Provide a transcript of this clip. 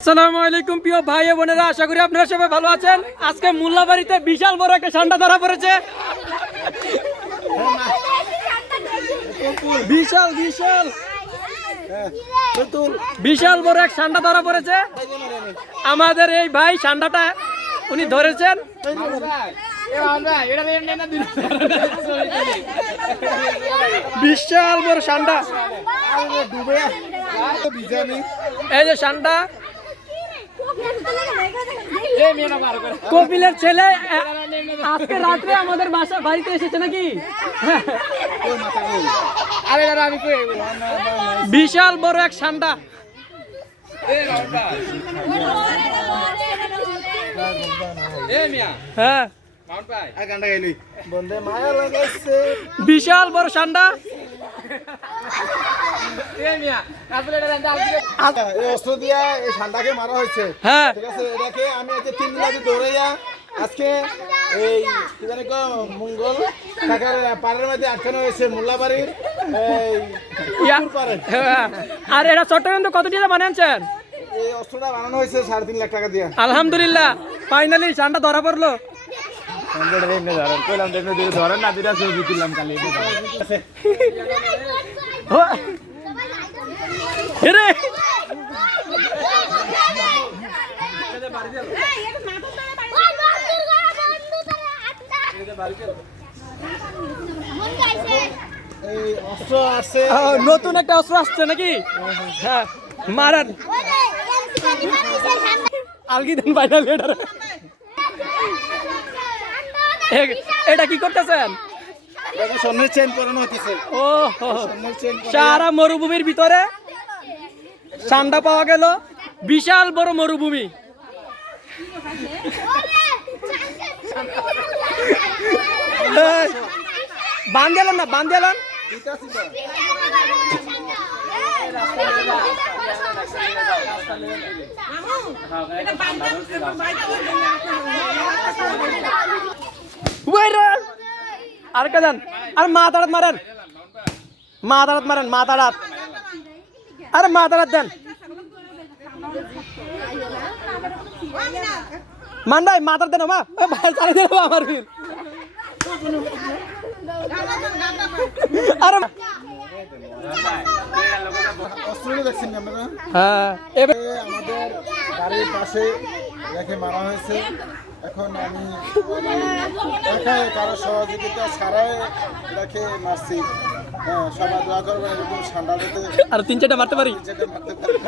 আসসালামু আলাইকুম প্রিয় ভাই ও বোনেরা, আশা করি আপনারা সবাই ভালো আছেন। আজকে মোল্লাবাড়িতে বিশাল বড় একটা ষান্ডা ধরা পড়েছে। বিশাল বিশাল বিশাল বড় এক ষান্ডা ধরা পড়েছে। আমাদের এই ভাই ষান্ডাটা উনি ধরেছেন। বিশাল বড় ষান্ডা, এই যে ষান্ডা কপিলের ছেলে আজকে রাত্রে আমাদের বাড়িতে এসেছে নাকি? বিশাল বড় এক ষান্ডা। হ্যাঁ, বিশাল বড় ষান্ডা। অস্ত্র দিয়া এই ষান্ডাকে মারা হয়েছে। হ্যাঁ, ঠিক আছে, এটাকে আমি আজকে 3 দিন আগে দৌড়াইয়া আজকে এই কি জানি মঙ্গল ঢাকার পাড়ের মধ্যে আটকানো হয়েছে মোল্লাবাড়ির এই পাড়ে। আর এটা চট্টগ্রাম কত দিয়ে বানাচ্ছেন? এই অস্ত্রটা বানানো হয়েছে 3.5 লাখ টাকা দিয়ে। আলহামদুলিল্লাহ, ফাইনালি ষান্ডা ধরা পড়লো। এই অস্ত্র আসছে, নতুন একটা অস্ত্র আসছে নাকি? হ্যাঁ, মারান আলগি দেন ফাইনালি। এটা কি করতেছেন? স্বর্ণের চেন পরানো হতেছে। ও সারা মরুভূমির ভিতরে ষান্ডা পাওয়া গেল। বিশাল বড় মরুভূমি। বান্ধালেন না, বান্ধালেন। আর কে দেন, আর মা তাড়াত মারেন, মা তাড়াত মারেন, মা তাড়াত, আরে মা তাড়াত দেন। মান ভাই মা তাড়াত দেন, মা ভাই চালিয়ে দেন আমার ফির। আরে অস্ত্রগুলো দেখছেন আপনারা? হ্যাঁ, আমাদের বাড়ির পাশে রেখে মারা হয়েছে। এখন আমি একাই কারো সহযোগিতা ছাড়াই রেখে মারছি। হ্যাঁ, সবাই দোয়া করবেন এরকম ঠান্ডা আর 3-4টা মারতে পারি। মারতে পারি।